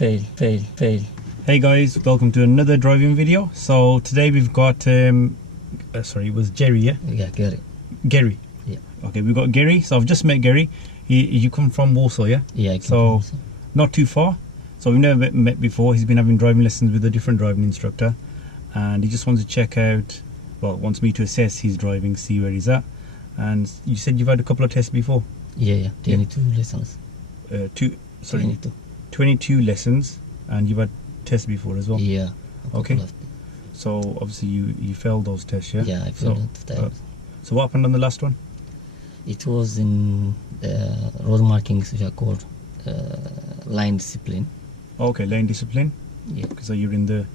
Fail. Hey guys, welcome to another driving video. So today we've got sorry, it was Gehrri, yeah? Yeah, Gehrri. Gehrri. Yeah. Okay, we've got Gehrri. So I've just met Gehrri. You come from Walsall, yeah? Yeah, I come from So Walsall. not too far. So we've never met before. He's been having driving lessons with a different driving instructor, and he just wants to check out, well, wants me to assess his driving, see where he's at. And you said you've had a couple of tests before? Yeah, 22 lessons. 22 lessons, and you've had tests before as well? Yeah. Okay. So obviously you failed those tests, yeah? Yeah, I failed the times. So what happened on the last one? It was in road markings, which are called line discipline. Okay, lane discipline. Yeah. So you're in the,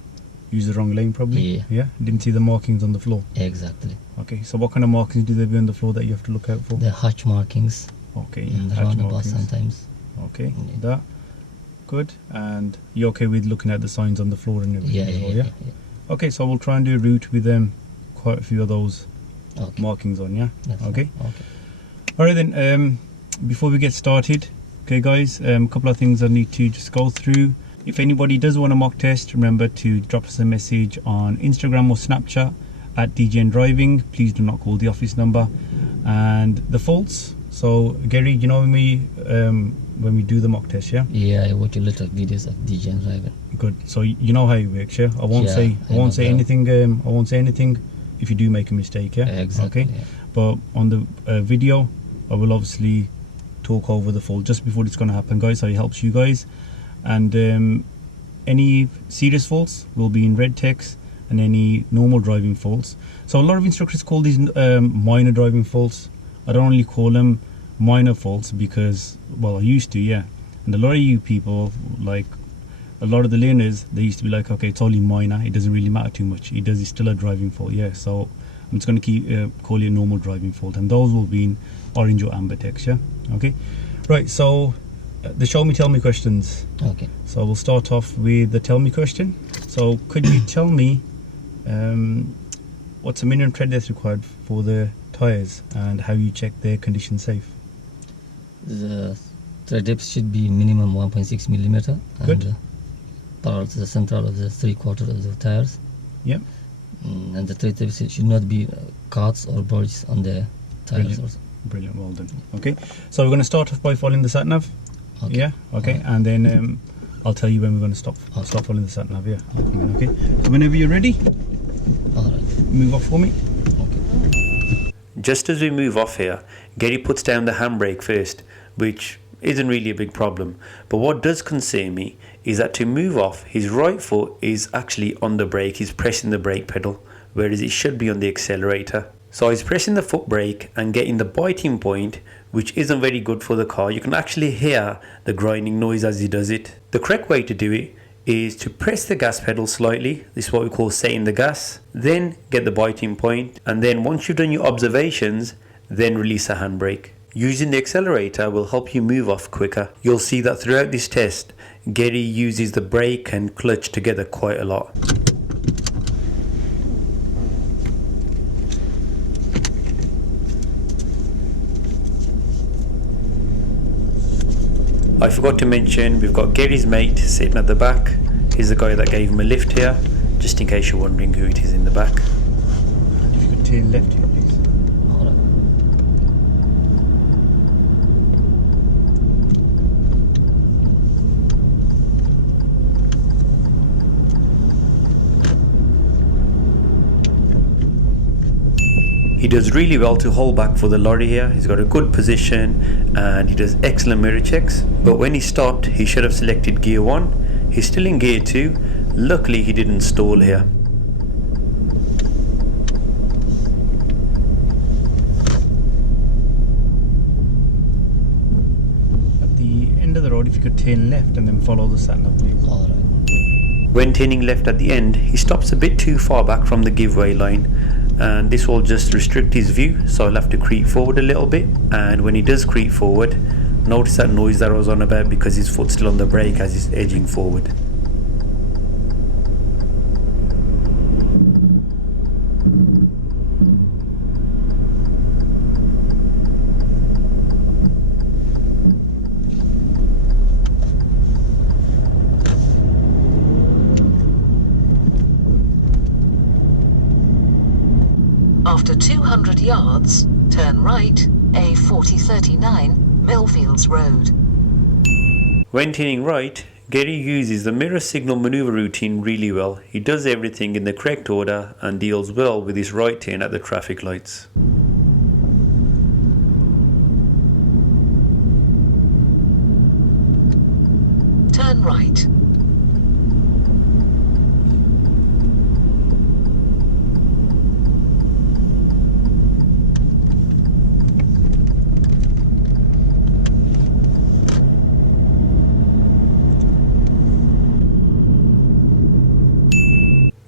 use the wrong lane probably? Yeah. Yeah? Didn't see the markings on the floor? Exactly. Okay, so what kind of markings do there be on the floor that you have to look out for? The hatch markings. Okay, And the hatch roundabout markings. sometimes. Okay, Yeah. that. Good. And you're okay with looking at the signs on the floor and everything Yeah, as well, yeah. Okay, so we'll try and do a route with quite a few of those Okay. markings on, yeah? That's Okay. fine. Okay. Alright then, before we get started, okay guys, a couple of things I need to just go through. If anybody does want a mock test, remember to drop us a message on Instagram or Snapchat at DJN Driving. Please do not call the office number. And the faults, so Gehrri, you know when we do the mock test, yeah? Yeah, I watch a lot of videos of DJ and driving. Good. So you know how it works, yeah? I won't Yeah, say I know anything. I won't say anything if you do make a mistake, yeah? Exactly. Okay. Yeah. But on the video, I will obviously talk over the fault just before it's going to happen, guys, so it helps you guys. And any serious faults will be in red text, and any normal driving faults. So a lot of instructors call these minor driving faults. I don't really call them minor faults because, well, I used to, yeah. And a lot of you people, like a lot of the learners, they used to be like, okay, it's only minor, it doesn't really matter too much. It's still a driving fault, yeah. So I'm just going to keep call it a normal driving fault, and those will be in orange or amber text, yeah. Okay, right. So the show me tell me questions. Okay. So we'll start off with the tell me question. So could you tell me what's the minimum tread depth required for the tires, and how you check their condition safe? The tread depth should be minimum 1.6 millimeter. Good. And parallel to the central of the 3/4 of the tires. Yep. And the tread depth should not be cuts or bulges on the tires. Brilliant. Also. Brilliant, well done. Okay, so we're going to start off by following the sat nav. Okay. Yeah. Okay, and then I'll tell you when we're going to stop. I'll stop following the sat nav. Yeah. Okay. So whenever you're ready, Alright. move off for me. Okay. Just as we move off here, Gehrri puts down the handbrake first, which isn't really a big problem. But what does concern me is that to move off, his right foot is actually on the brake, he's pressing the brake pedal, whereas it should be on the accelerator. So he's pressing the foot brake and getting the biting point, which isn't very good for the car. You can actually hear the grinding noise as he does it. The correct way to do it is to press the gas pedal slightly. This is what we call setting the gas. Then get the biting point, and then once you've done your observations, then release a handbrake. Using the accelerator will help you move off quicker. You'll see that throughout this test, Gehrri uses the brake and clutch together quite a lot. I forgot to mention, we've got Gehrri's mate sitting at the back. He's the guy that gave him a lift here, just in case you're wondering who it is in the back. If you could turn left here, please. Alright. He does really well to hold back for the lorry here. He's got a good position and he does excellent mirror checks. But when he stopped, he should have selected gear 1. He's still in gear 2. Luckily he didn't stall here. At the end of the road, if you could turn left and then follow the sat nav, please. Alright. When turning left at the end, he stops a bit too far back from the giveaway line, and this will just restrict his view, so he'll have to creep forward a little bit. And when he does creep forward, notice that noise that I was on about, because his foot's still on the brake as he's edging forward. After 200 yards, turn right, A4039, Millfields Road. When turning right, Gehrri uses the mirror signal manoeuvre routine really well. He does everything in the correct order and deals well with his right turn at the traffic lights. Turn right.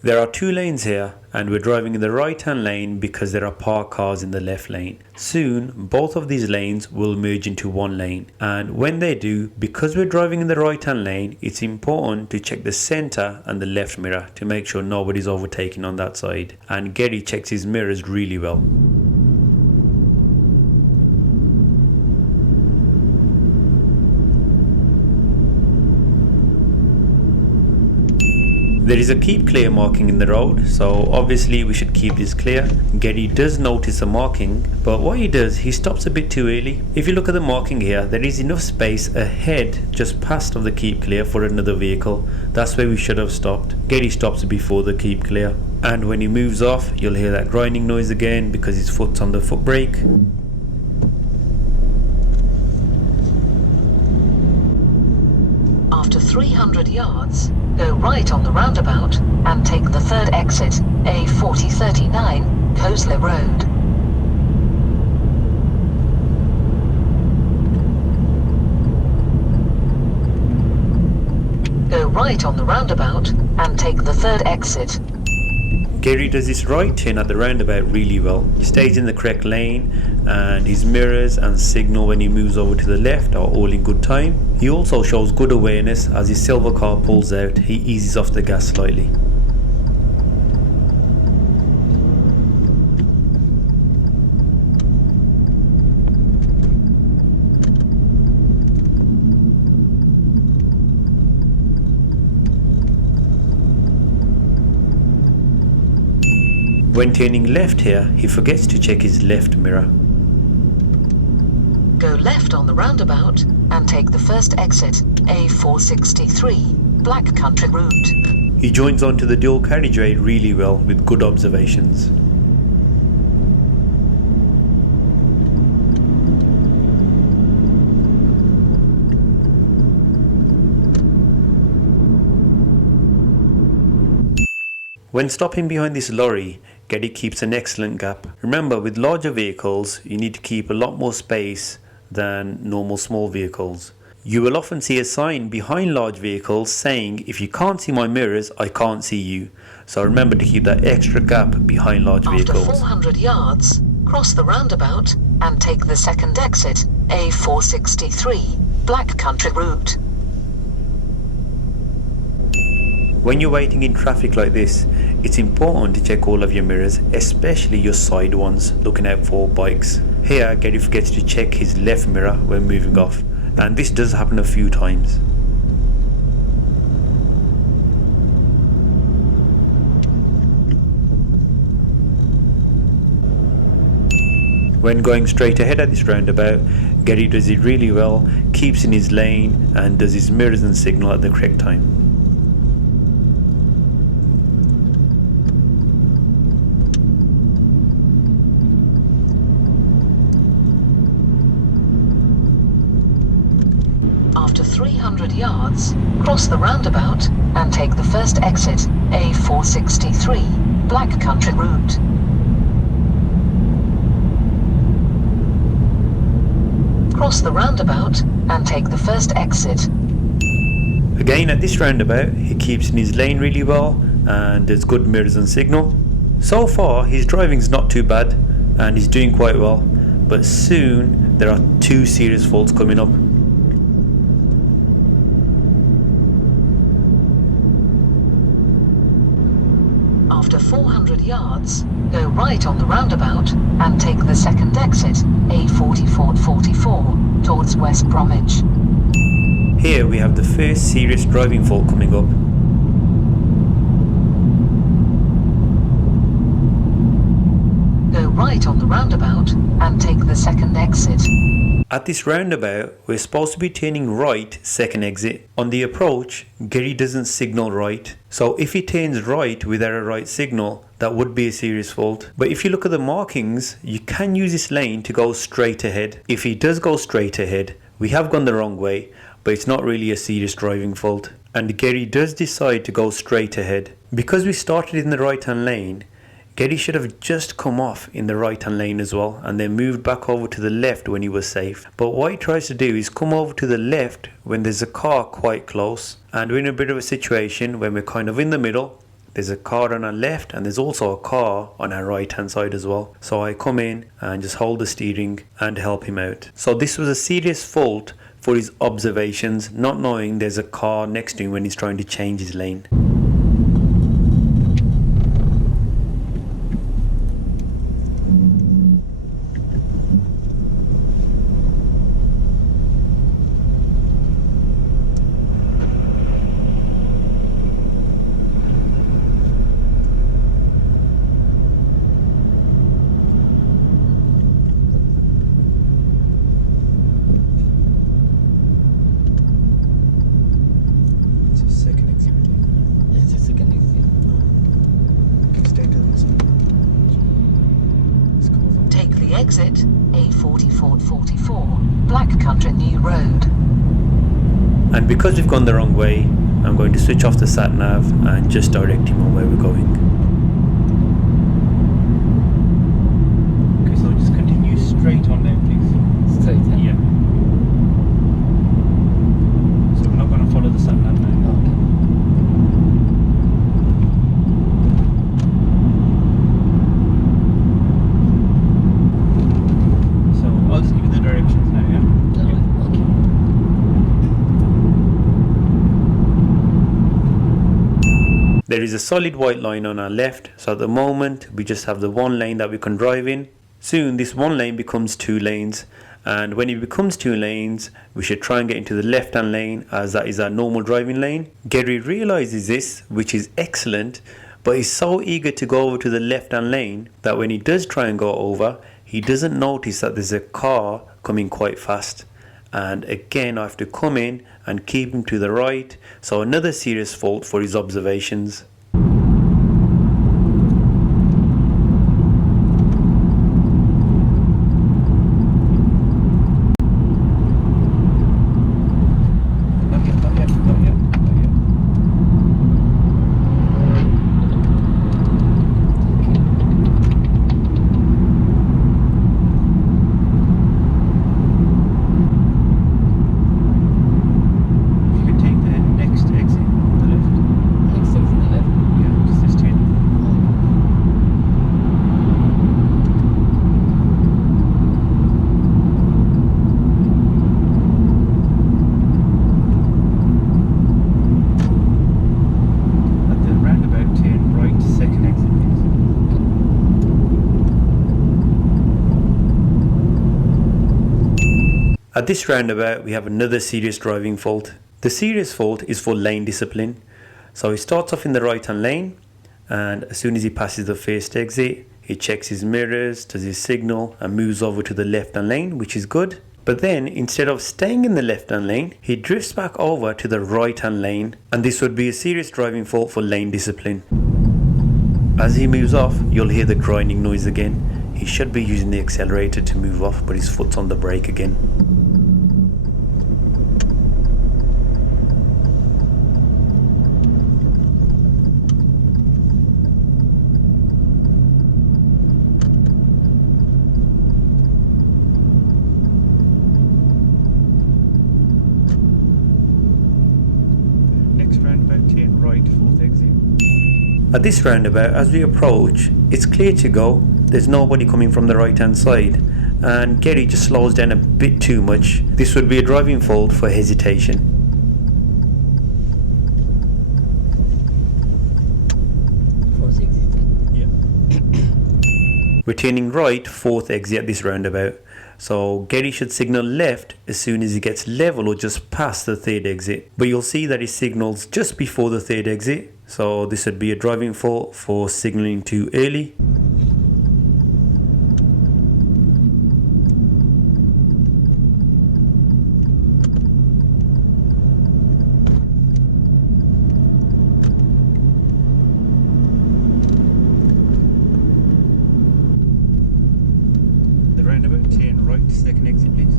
There are two lanes here and we're driving in the right hand lane because there are parked cars in the left lane. Soon both of these lanes will merge into one lane, and when they do, because we're driving in the right hand lane, it's important to check the center and the left mirror to make sure nobody's overtaking on that side, and Gehrri checks his mirrors really well. There is a keep clear marking in the road, so obviously we should keep this clear. Gehrri does notice the marking, but what he does, he stops a bit too early. If you look at the marking here, there is enough space ahead just past of the keep clear for another vehicle. That's where we should have stopped. Gehrri stops before the keep clear, and when he moves off, you'll hear that grinding noise again because his foot's on the foot brake. After 300 yards, go right on the roundabout and take the third exit, A4039, Cosley Road. Go right on the roundabout and take the third exit. Gehrri does his right turn at the roundabout really well. He stays in the correct lane, and his mirrors and signal when he moves over to the left are all in good time. He also shows good awareness. As his silver car pulls out, he eases off the gas slightly. When turning left here, he forgets to check his left mirror. Go left on the roundabout and take the first exit, A463, Black Country Route. He joins onto the dual carriageway really well with good observations. When stopping behind this lorry, Gehrri keeps an excellent gap. Remember, with larger vehicles, you need to keep a lot more space than normal small vehicles. You will often see a sign behind large vehicles saying, if you can't see my mirrors, I can't see you. So remember to keep that extra gap behind large vehicles. After 400 yards, cross the roundabout and take the second exit, A463, Black Country Route. When you're waiting in traffic like this, it's important to check all of your mirrors, especially your side ones, looking out for bikes. Here, Gehrri forgets to check his left mirror when moving off, and this does happen a few times. When going straight ahead at this roundabout, Gehrri does it really well, keeps in his lane and does his mirrors and signal at the correct time. After 300 yards, cross the roundabout and take the first exit, A463, Black Country Route. Cross the roundabout and take the first exit. Again, at this roundabout, he keeps in his lane really well and there's good mirrors and signal. So far, his driving's not too bad and he's doing quite well, but soon there are two serious faults coming up. After 400 yards, go right on the roundabout and take the second exit, A4444, towards West Bromwich. Here we have the first serious driving fault coming up. Go right on the roundabout and take the second exit. At this roundabout, we're supposed to be turning right, second exit. On the approach, Gehrri doesn't signal right. So if he turns right without a right signal, that would be a serious fault. But if you look at the markings, you can use this lane to go straight ahead. If he does go straight ahead, we have gone the wrong way, but it's not really a serious driving fault. And Gehrri does decide to go straight ahead. Because we started in the right hand lane, Gehrri should have just come off in the right hand lane as well and then moved back over to the left when he was safe. But what he tries to do is come over to the left when there's a car quite close, and we're in a bit of a situation when we're kind of in the middle. There's a car on our left and there's also a car on our right hand side as well. So I come in and just hold the steering and help him out. So this was a serious fault for his observations, not knowing there's a car next to him when he's trying to change his lane. Exit A4444, Black Country New Road. And because we've gone the wrong way, I'm going to switch off the sat nav and just direct him on where we're going. Okay, so just continue straight on there, please. Straight, yeah? Yeah. So we're not going to follow the sat nav now. I'll just give you the directions now, yeah? Okay. There is a solid white line on our left, so at the moment we just have the one lane that we can drive in. Soon this one lane becomes two lanes, and when it becomes two lanes, we should try and get into the left hand lane, as that is our normal driving lane. Gehrri realizes this, which is excellent, but he's so eager to go over to the left hand lane that when he does try and go over, he doesn't notice that there's a car coming quite fast. And again, I have to come in and keep him to the right. So another serious fault for his observations. At this roundabout, we have another serious driving fault. The serious fault is for lane discipline. So he starts off in the right hand lane, and as soon as he passes the first exit, he checks his mirrors, does his signal, and moves over to the left hand lane, which is good. But then, instead of staying in the left hand lane, he drifts back over to the right hand lane, and this would be a serious driving fault for lane discipline. As he moves off, you'll hear the grinding noise again. He should be using the accelerator to move off, but his foot's on the brake again. At this roundabout, as we approach, it's clear to go. There's nobody coming from the right hand side, and Gehrri just slows down a bit too much. This would be a driving fault for hesitation. Fourth exit. Yeah. We're turning right, fourth exit at this roundabout. So Gehrri should signal left as soon as he gets level or just past the third exit. But you'll see that he signals just before the third exit. So this would be a driving fault for signalling too early. the second exit, please.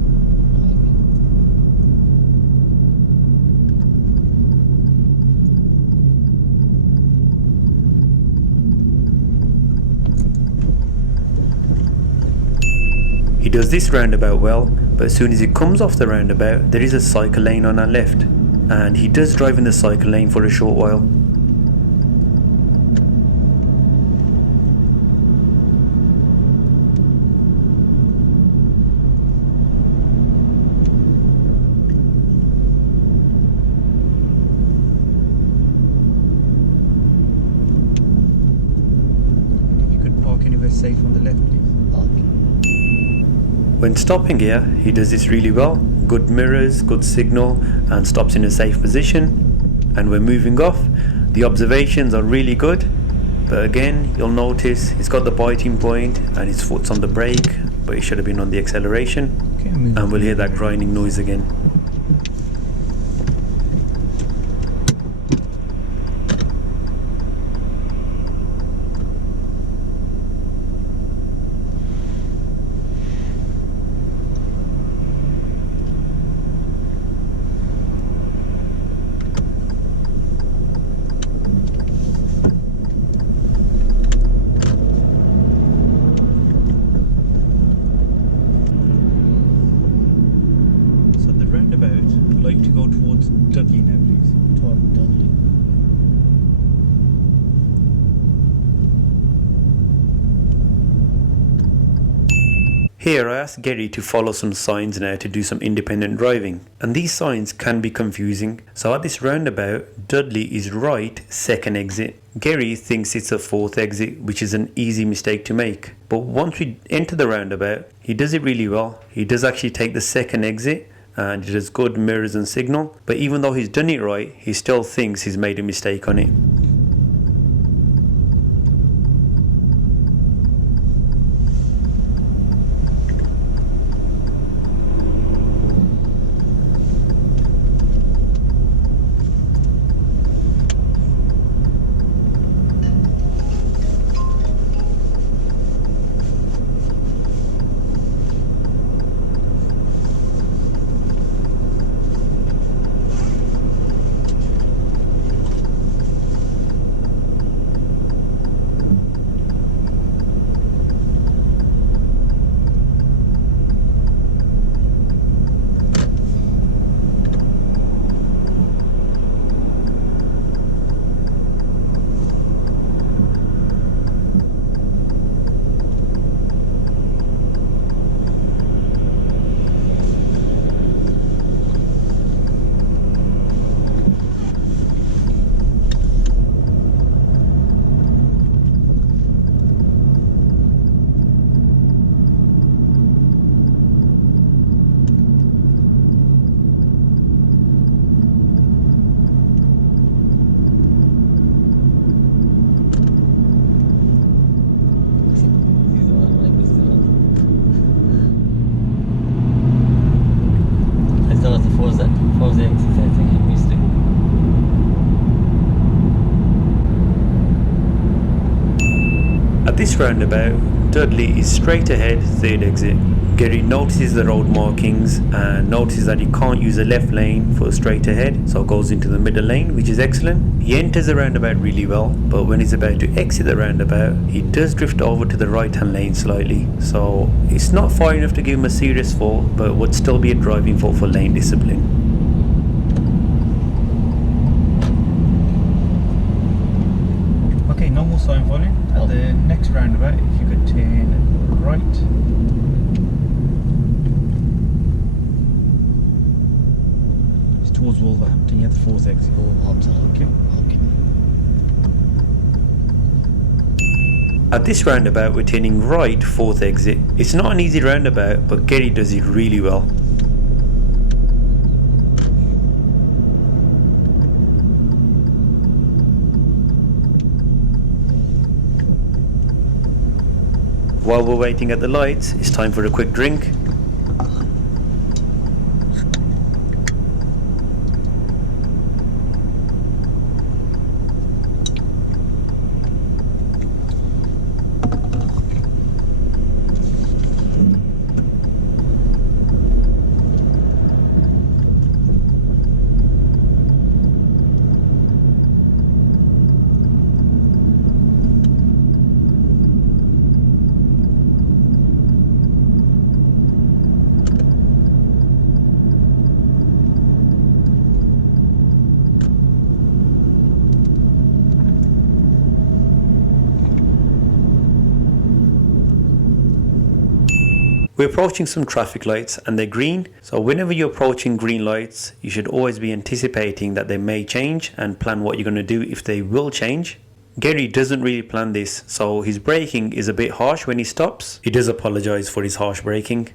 He does this roundabout well, but as soon as he comes off the roundabout, there is a cycle lane on our left, and he does drive in the cycle lane for a short while. If you could park anywhere safe on the left, please. When stopping here, he does this really well. Good mirrors, good signal, and stops in a safe position. And when moving off, the observations are really good. But again, you'll notice he's got the biting point and his foot's on the brake, but he should have been on the acceleration. Okay, And we'll hear that grinding noise again. Roundabout, I'd like to go towards Dudley now, please. Toward Dudley. Here I asked Gehrri to follow some signs now to do some independent driving, and these signs can be confusing. So at this roundabout, Dudley is right, second exit. Gehrri thinks it's a fourth exit, which is an easy mistake to make. But once we enter the roundabout, he does it really well. He does actually take the second exit, and it has good mirrors and signal. But even though he's done it right, he still thinks he's made a mistake on it. At this roundabout, Dudley is straight ahead, third exit. Gehrri notices the road markings and notices that he can't use the left lane for straight ahead, so goes into the middle lane, which is excellent. He enters the roundabout really well, but when he's about to exit the roundabout, he does drift over to the right hand lane slightly. So it's not far enough to give him a serious fault, but would still be a driving fault for lane discipline. Okay, no more sign following. At the next roundabout, if you could turn right. It's towards Wolverhampton, yeah, the fourth exit. Wolverhampton, Okay. At this roundabout, we're turning right, fourth exit. It's not an easy roundabout, but Gehrri does it really well. While we're waiting at the lights, it's time for a quick drink. We're approaching some traffic lights and they're green, so whenever you're approaching green lights, you should always be anticipating that they may change and plan what you're going to do if they will change. Gehrri doesn't really plan this, so his braking is a bit harsh when he stops. He does apologise for his harsh braking.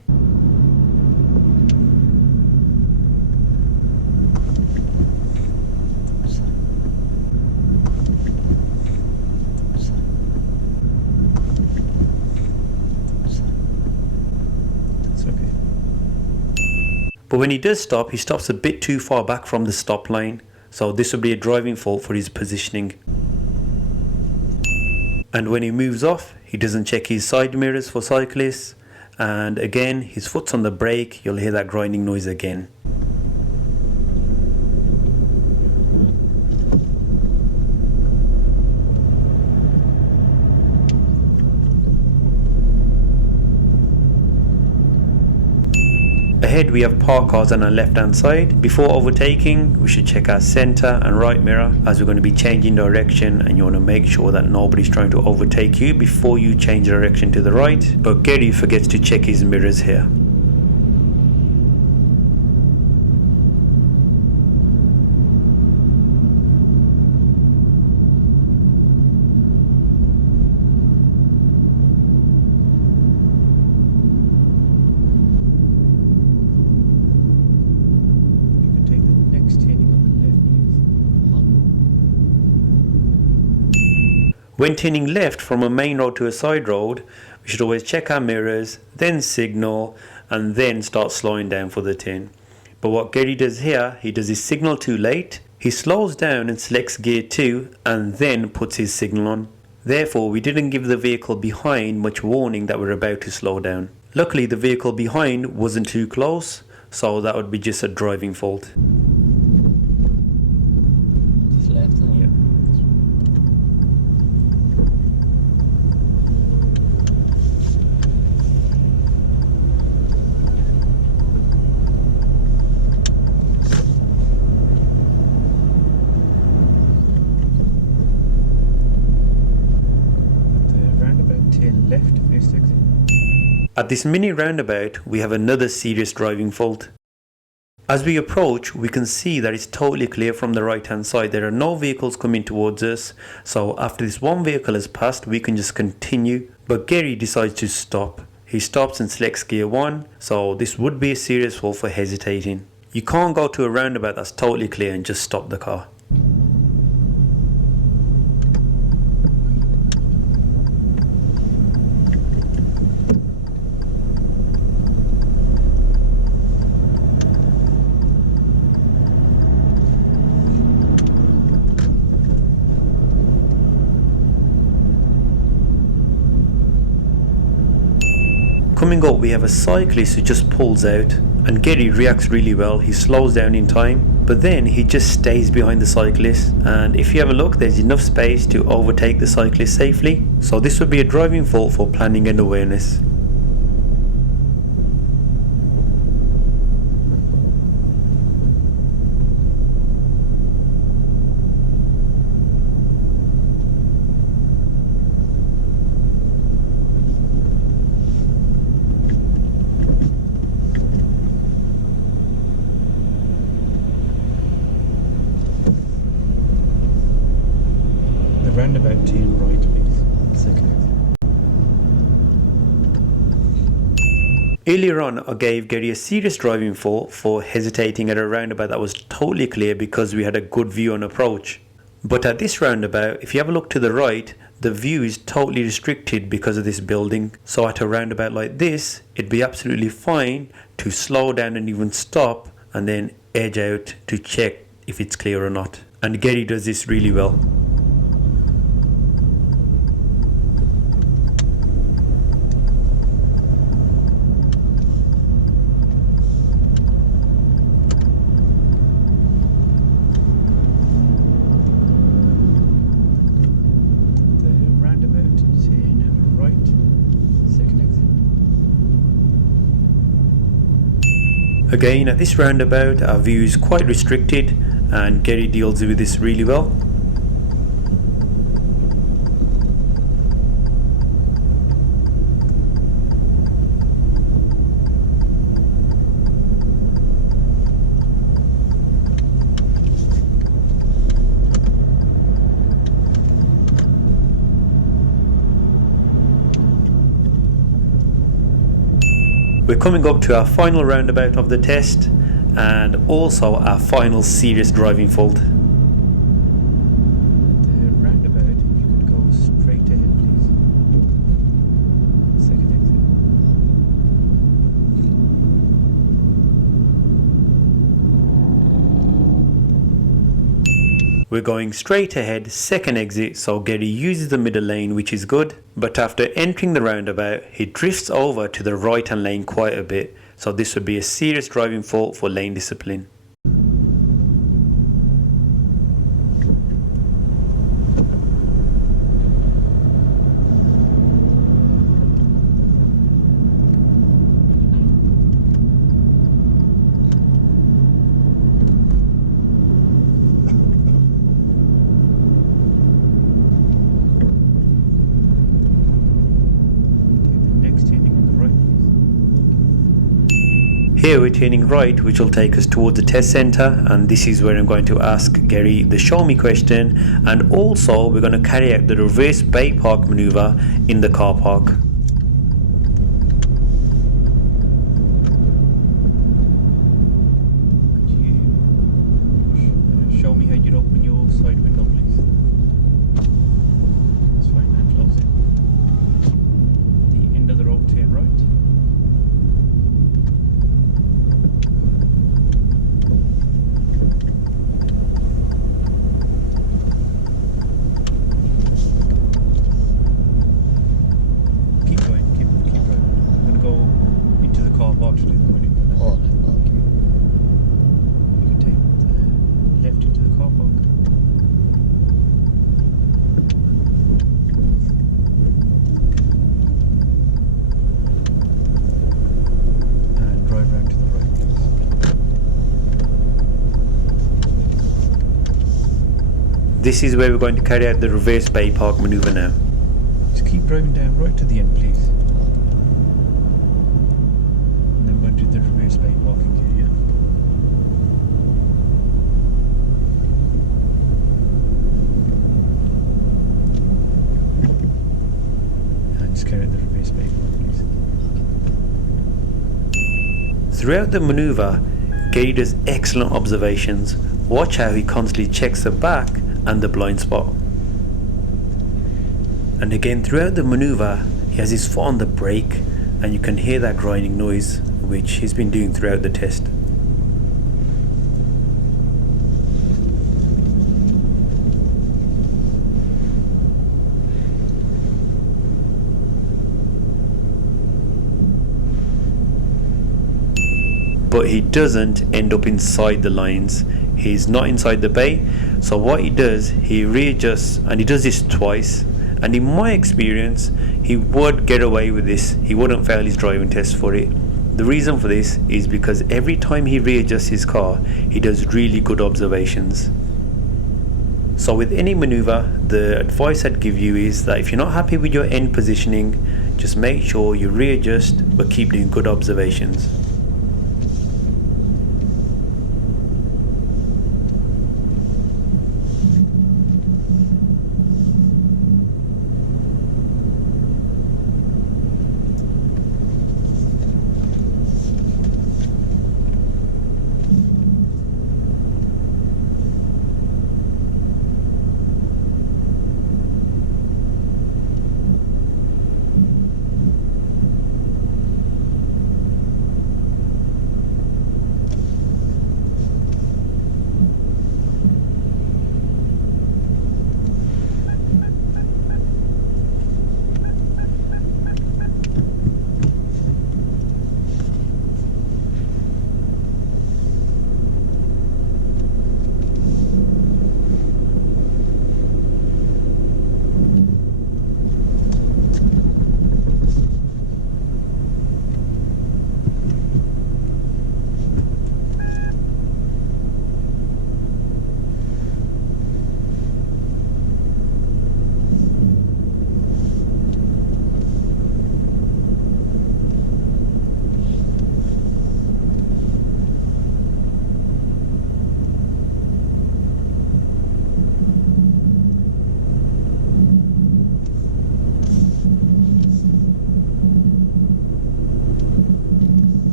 But when he does stop, he stops a bit too far back from the stop line, so this would be a driving fault for his positioning. And when he moves off, he doesn't check his side mirrors for cyclists, and again his foot's on the brake, you'll hear that grinding noise again. Ahead we have parked cars on our left hand side. Before overtaking, we should check our centre and right mirror, as we're going to be changing direction and you want to make sure that nobody's trying to overtake you before you change direction to the right. But Gehrri forgets to check his mirrors here. When turning left from a main road to a side road, we should always check our mirrors, then signal, and then start slowing down for the turn. But what Gehrri does here, he does his signal too late, he slows down and selects gear 2 and then puts his signal on. Therefore, we didn't give the vehicle behind much warning that we're about to slow down. Luckily, the vehicle behind wasn't too close, so that would be just a driving fault. Just left. Yeah. Left first exit. At this mini roundabout, we have another serious driving fault. As we approach, we can see that it's totally clear from the right hand side. There are no vehicles coming towards us, so after this one vehicle has passed, we can just continue. But Gehrri decides to stop. He stops and selects gear 1, so this would be a serious fault for hesitating. You can't go to a roundabout that's totally clear and just stop the car. Coming up, we have a cyclist who just pulls out, and Gehrri reacts really well. He slows down in time, but then he just stays behind the cyclist, and if you have a look, there's enough space to overtake the cyclist safely. So this would be a driving fault for planning and awareness. Roundabout to your right, please. Second. Earlier on, I gave Gehrri a serious driving fault for hesitating at a roundabout that was totally clear because we had a good view on approach. But at this roundabout, if you have a look to the right, the view is totally restricted because of this building. So at a roundabout like this, it'd be absolutely fine to slow down and even stop and then edge out to check if it's clear or not. And Gehrri does this really well. Again, at this roundabout, our view is quite restricted and Gehrri deals with this really well. We're coming up to our final roundabout of the test and also our final serious driving fault. The roundabout, if you could go straight ahead, please. Second exit. We're going straight ahead, second exit, so Gehrri uses the middle lane, which is good. But after entering the roundabout, he drifts over to the right hand lane quite a bit. So this would be a serious driving fault for lane discipline. Here we're turning right, which will take us towards the test centre, and this is where I'm going to ask Gehrri the show me question, and also we're going to carry out the reverse bay park manoeuvre in the car park. Could you show me how you'd open your side window, please? That's fine, now close it. The end of the road, turn right. To do the maneuver now. Oh, okay. You can take the left into the car park. And drive round to the right, please. This is where we're going to carry out the reverse bay park manoeuvre now. Just keep driving down right to the end, please. Do the reverse bay parking here, yeah? And just carry out the reverse bay park, please. Throughout the manoeuvre, Gehrri does excellent observations. Watch how he constantly checks the back and the blind spot. And again, throughout the manoeuvre, he has his foot on the brake, and you can hear that grinding noise, which he's been doing throughout the test. But he doesn't end up inside the lines. He's not inside the bay, so what he does, he readjusts, and he does this twice, and in my experience he would get away with this. He wouldn't fail his driving test for it. The reason for this is because every time he readjusts his car, he does really good observations. So with any maneuver, the advice I'd give you is that if you're not happy with your end positioning, just make sure you readjust but keep doing good observations.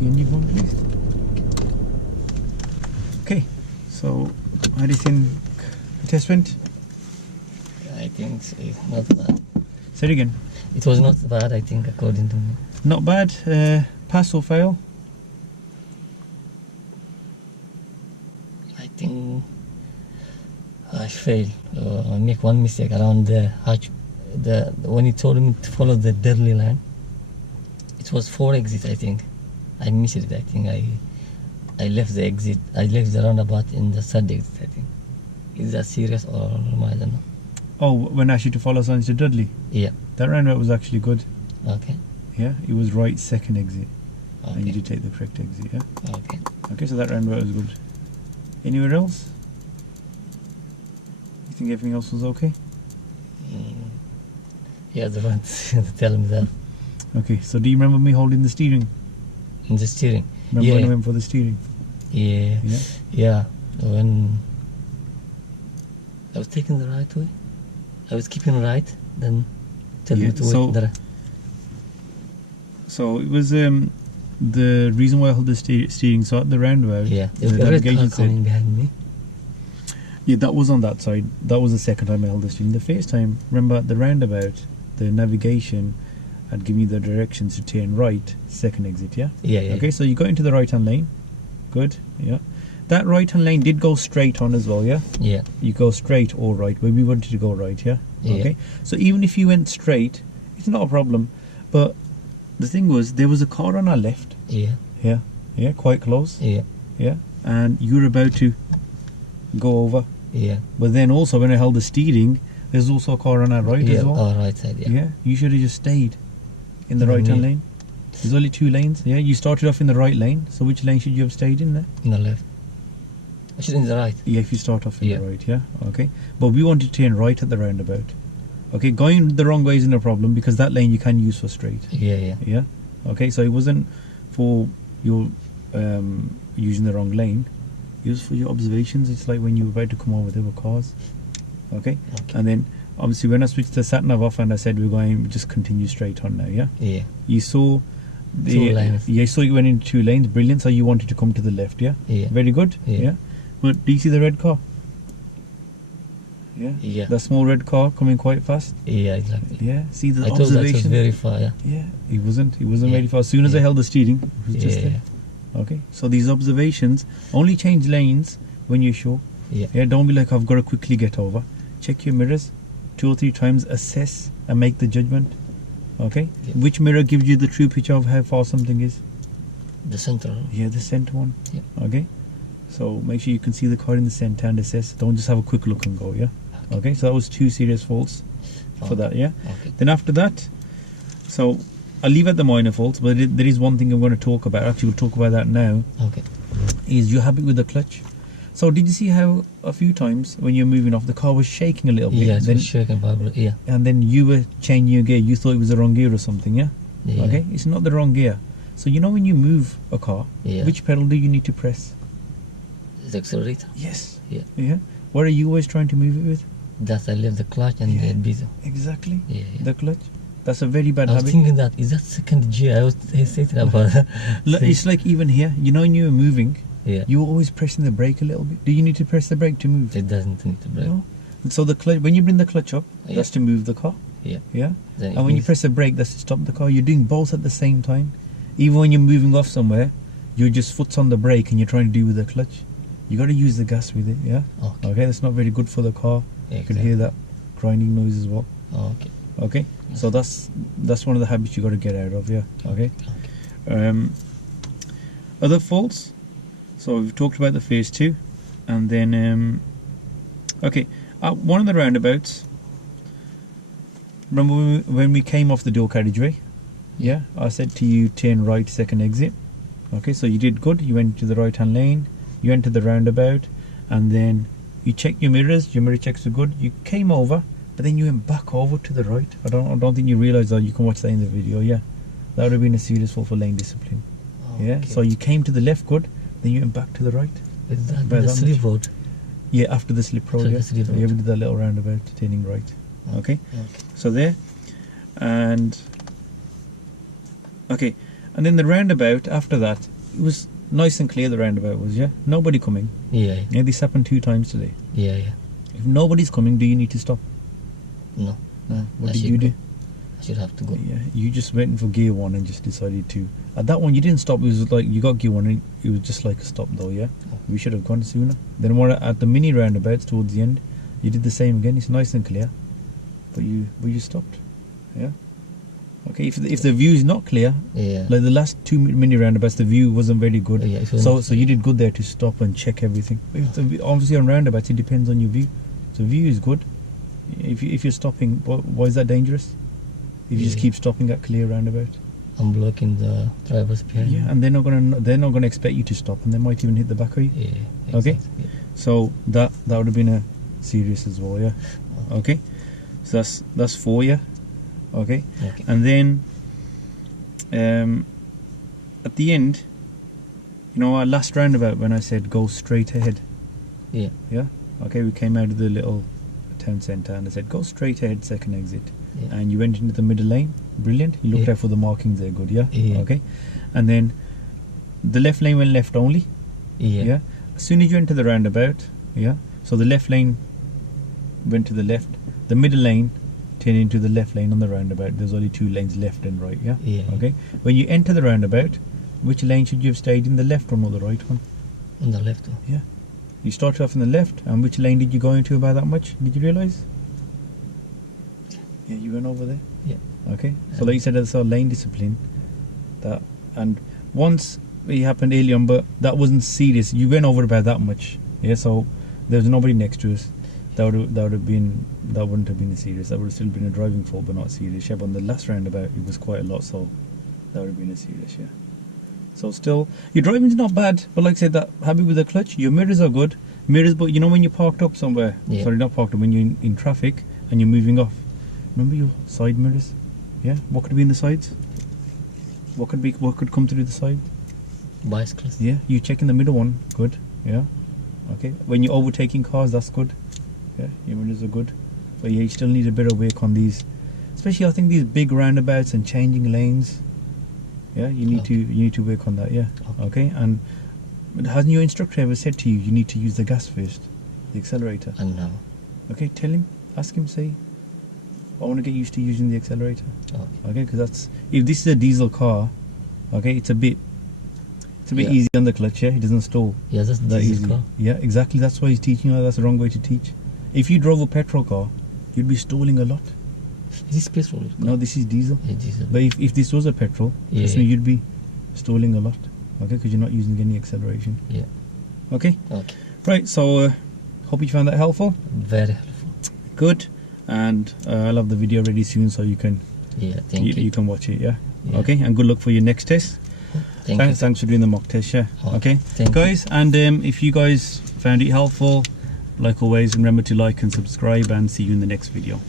The engine phone, please. Okay, so how do you think the test went? I think it's not bad. Say it again. It was not bad, I think, according to me. Not bad. Pass or fail? I think I failed. I make one mistake around the hatch. When he told me to follow the Gehrri line, it was 4 exits, I think. I missed it. I think I left the exit. I left the roundabout in the 3rd exit, I think. Is that serious or I don't know? Oh, when I asked you to follow signs to Dudley? Yeah. That roundabout was actually good. Okay. Yeah, it was right 2nd exit. Okay. And you did take the correct exit, yeah? Okay. Okay, so that roundabout was good. Anywhere else? You think everything else was okay? Yeah, the one to tell me that. Okay, so do you remember me holding the steering? In the steering. Remember when I went for the steering? Yeah. Yeah. Yeah. When I was taking the right way, I was keeping right, then tell me to so- wait there. So it was the reason why I held the steering, so at the roundabout, Yeah. the There was a red car navigation said, coming behind me. yeah, that was on that side. That was the second time I held the steering. The first time, remember at the roundabout, the navigation had given you the directions to turn right, 2nd exit, yeah? Yeah, yeah. Okay, so you got into the right-hand lane. Good, yeah. That right-hand lane did go straight on as well, yeah? Yeah. You go straight or right, but we wanted to go right, yeah? Yeah. Okay, so even if you went straight, it's not a problem. But the thing was, there was a car on our left, Yeah. yeah, quite close, Yeah. yeah, and you were about to go over. Yeah. But then also when I held the steering, there's also a car on our right Yeah. as well. Oh, right side. Yeah. Yeah, you should have just stayed in the Yeah, right-hand me. lane. There's only 2 lanes, yeah? You started off in the right lane, so which lane should you have stayed in there? In the left. I should in the right. Yeah, if you start off in Yeah. the right, yeah? Okay. But we wanted to turn right at the roundabout. Okay, going the wrong way isn't a problem because that lane you can use for straight. Yeah. Yeah. Yeah? Okay, so it wasn't for your using the wrong lane. It was for your observations. It's like when you were about to come over, there were cars. Okay? Okay. And then obviously when I switched the sat nav off and I said we're going just continue straight on now, yeah? Yeah. You saw the 2 lanes. Yeah, so you went into 2 lanes, brilliant. So you wanted to come to the left, yeah? Yeah. Very good. Yeah. But do you see the red car? Yeah. Yeah. That small red car coming quite fast. Yeah. Exactly. Yeah. See the I thought that was observation. very far. Yeah. Yeah. It wasn't Yeah. very fast. As soon as I Yeah. held the steering, it was just Yeah. there. Okay. So these observations only change lanes when you're sure. Yeah. Yeah. Don't be like I've got to quickly get over. Check your mirrors 2 or 3 times. Assess and make the judgment. Okay. Yeah. Which mirror gives you the true picture of how far something is? The center. Yeah, the center one. Yeah. Okay. So make sure you can see the car in the center and assess. Don't just have a quick look and go. Yeah. Okay. So that was 2 serious faults for that. Yeah. Okay. Then after that, so I'll leave at the minor faults, but there is one thing I'm going to talk about. Actually, we'll talk about that now. Okay. Is your habit with the clutch? So did you see how a few times when you're moving off, the car was shaking a little bit? Yeah. It then, was shaking, Barbara. Yeah. and then you were changing your gear. You thought it was the wrong gear or something. Yeah. Yeah. Okay. It's not the wrong gear. So you know when you move a car, Yeah. which pedal do you need to press? The accelerator. Yes. Yeah. Yeah. What are you always trying to move it with? That I left the clutch and Yeah. the bezel. Exactly. Yeah. Yeah. The clutch. That's a very bad I was habit. thinking that is that second gear. I was hesitating about that. It's like even here, you know when you're moving, Yeah. you're always pressing the brake a little bit. Do you need to press the brake to move? It doesn't need to brake. No. So the clutch, when you bring the clutch up, Yeah. that's to move the car. Yeah. Yeah. Then it And when you means- press the brake, that's to stop the car. You're doing both at the same time. Even when you're moving off somewhere, you're just foot's on the brake and you're trying to do with the clutch. You got to use the gas with it. Yeah. Okay. Okay. That's not very good for the car. Yeah, You can hear that grinding noise as well. Okay. Okay. So that's one of the habits you got to get out of. Yeah. Okay. Okay. Other faults. So we've talked about the phase 2, and then okay, at one of the roundabouts. Remember when we came off the dual carriageway? Yeah, I said to you turn right, 2nd exit. Okay, so you did good. You went to the right hand lane. You entered the roundabout, and then you checked your mirrors. Your mirror checks are good. You came over, but then you went back over to the right. I don't think you realised that. You can watch that in the video. Yeah, that would have been a serious fault for lane discipline. Yeah, Okay. so you came to the left good, then you went back to the right. Is that by the that slip much. road? Yeah, after the slip road. After Yeah, the slip yeah, road. we did that little roundabout, turning right. Okay, Okay. so there, and okay, and then the roundabout after that, it was nice and clear, the roundabout was, yeah? Nobody coming. Yeah. Yeah, this happened 2 times today. Yeah. Yeah. If nobody's coming, do you need to stop? No. No. What I did should you do? go. I should have to go. Yeah, you just went for gear 1 and just decided to. At that one, you didn't stop. It was like you got gear 1 and it was just like a stop though, yeah? We should have gone sooner. Then at the mini roundabouts towards the end, you did the same again. It's nice and clear. But you stopped. Yeah? Okay, if the view is not clear, Yeah. like the last 2 mini roundabouts, the view wasn't very good. Yeah, it wasn't. So you did good there to stop and check everything. Obviously on roundabouts, it depends on your view. So view is good. If you're stopping, why is that dangerous? If you just Yeah. keep stopping at clear roundabout. I'm blocking the drivers behind. Yeah, and they're not gonna expect you to stop, and they might even hit the back of you. Yeah. Okay. Exactly. Yeah. So that would have been a serious as well, yeah. Okay. So that's 4, yeah. Okay. Okay. And then at the end, you know, our last roundabout when I said go straight ahead. Yeah. Yeah. Okay, we came out of the little town centre and I said go straight ahead, second exit. Yeah. And you went into the middle lane. Brilliant. You looked Yeah. out for the markings there, good, yeah? Yeah. Okay. And then the left lane went left only. Yeah. Yeah. As soon as you enter the roundabout, yeah. So the left lane went to the left. The middle lane turned into the left lane on the roundabout. There's only 2 lanes, left and right, yeah? Yeah. Okay. When you enter the roundabout, which lane should you have stayed in, the left one or the right one? On the left one. Yeah. You started off in the left, and which lane did you go into by that much? Did you realise? Yeah, you went over there. Yeah. Okay. So like you said, that's our lane discipline. That, and once it happened early on, but that wasn't serious. You went over by that much. Yeah. So there was nobody next to us. That wouldn't have been a serious. That would have still been a driving fault, but not serious. Yeah. But on the last roundabout, it was quite a lot. So that would have been a serious. Yeah. So still, your driving's not bad, but like I said, that happy with the clutch. Your mirrors are good. Mirrors, but you know when you're parked up somewhere. Yeah. Sorry, not parked up. When you're in traffic and you're moving off. Remember your side mirrors? Yeah. What could be in the sides? What could come through the side? Bicycles. Yeah. You check in the middle one. Good. Yeah. Okay. When you're overtaking cars, that's good. Yeah. Your mirrors are good. But yeah, you still need a bit of work on these, especially I think these big roundabouts and changing lanes. Yeah. You need to work on that. Yeah. Okay. And hasn't your instructor ever said to you, you need to use the gas first, the accelerator? And now. Okay. Tell him. Ask him. Say, I want to get used to using the accelerator. Okay, because that's, if this is a diesel car, okay, it's a bit Yeah. easy on the clutch. Yeah, it doesn't stall Yeah, that's that diesel easy. car. Yeah, exactly. That's why he's teaching you. That's the wrong way to teach. If you drove a petrol car, you'd be stalling a lot. Is this petrol? No, this is diesel. Yeah, diesel. But if this was a petrol, Yeah. trust me, you'd be stalling a lot. Okay, because you're not using any acceleration. Yeah. Okay. Okay. Right. So hope you found that helpful. Very helpful. Good. And I'll have the video ready soon, so you can Yeah. Thank you. you can watch it. Yeah. Yeah. Okay. And good luck for your next test. Thank you. Thanks for doing the mock test, yeah. Oh, okay, thank guys, and if you guys found it helpful, like always, remember to like and subscribe, and see you in the next video.